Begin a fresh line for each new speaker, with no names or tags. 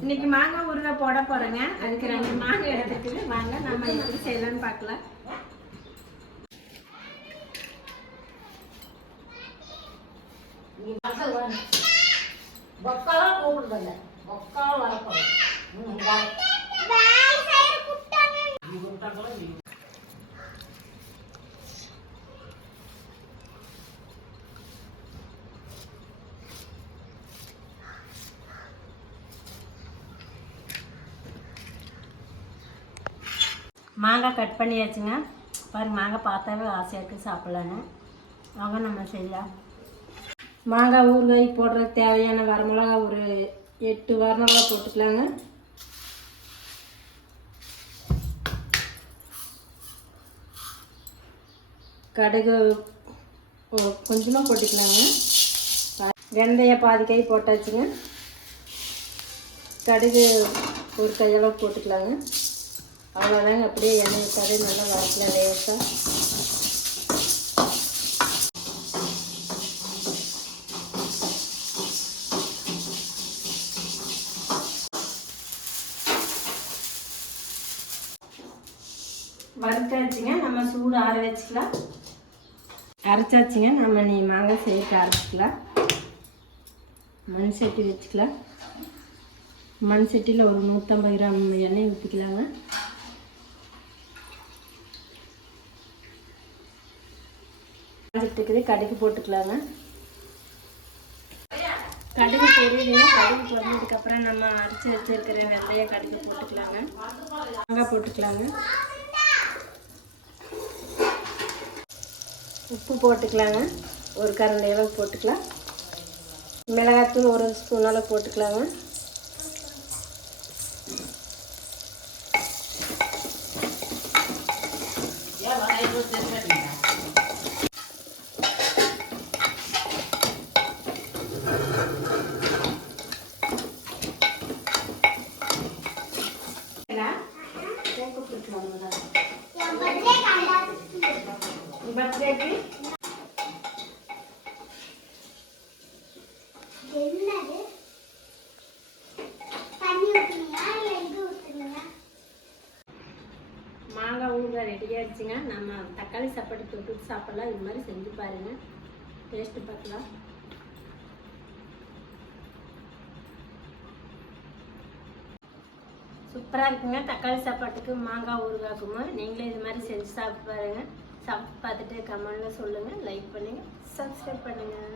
இன்னைக்கு மாங்காய் ஊறுகாய் போட போறேங்க. அதுக்கு ரெண்டு மாங்காய் எடுத்துட்டு வாங்க நம்ம எப்படி செய்யலாம்னு பார்க்கலாம்.
பொக்காலாம் கூப்பிடுறதில்ல பொக்காலும் வரப்போம் ம் வா. நீ கூப்பிட்டாங்களா நீ
மாங்காய் கட் பண்ணியாச்சுங்க. பாருங்க மாங்காய் பார்த்தாவே ஆசையாக இருக்குது சாப்பிட்லான்னு. அவங்க நம்ம செய்யலாம். மாங்காய் ஊறுகாய் போடுறதுக்கு தேவையான வரமிளகா ஒரு எட்டு வரமிளகா போட்டுக்கலாங்க. கடுகு கொஞ்சமாக போட்டுக்கலாங்க. வெந்தய பாதி கை போட்டாச்சுங்க. கடுகு ஒரு கையளவு போட்டுக்கலாங்க. அவ்வளோதாங்க அப்படியே எண்ணெய் ஊற்றாதே நல்லா வதக்கலாம் லேசாக வறுத்தாச்சுங்க நம்ம சூடு ஆற வச்சுக்கலாம். அரைச்சாச்சுங்க நம்ம நீ மாங்காய் சேர்த்து அரைச்சிக்கலாம். மண் சட்டி வச்சுக்கலாம். மண் சட்டியில் ஒரு நூற்றம்பது கிராம் எண்ணெய் ஊற்றிக்கலாங்க இருக்குது கடுகு போட்டுக்கலாங்க. கடுகு பொரியலைங்க கடுகு பொரிஞ்சதுக்கப்புறம் நம்ம அரைச்சி வச்சுருக்கிற வெந்தயம் கடுகு போட்டுக்கலாங்க. தேங்காய் போட்டுக்கலாங்க. உப்பு போட்டுக்கலாங்க. ஒரு கரண்டி அளவு போட்டுக்கலாம். மிளகாத்தூள் ஒரு ஸ்பூன் அளவு போட்டுக்கலாங்க.
ஏன் வரையறது தெரியாதீங்க
பர்த்டேக்கு? மாங்காய் ஊறுகாய் ரெடி ஆயிடுச்சுங்க நம்ம தக்காளி சாப்பாடு தொட்டு சாப்பிடலாம் இது மாதிரி செஞ்சு பாருங்க. டேஸ்ட்டு பார்க்கலாம். சூப்பராக இருக்குங்க. தக்காளி சாப்பாட்டுக்கு மாங்காய் ஊறுகாய்க்குமா. நீங்களே இது மாதிரி செஞ்சு சாப்பிட்டு பாருங்க. சாப்பிட்டு பார்த்துட்டு கமெண்ட்ல சொல்லுங்கள் லைக் பண்ணுங்கள் சப்ஸ்கிரைப் பண்ணுங்கள்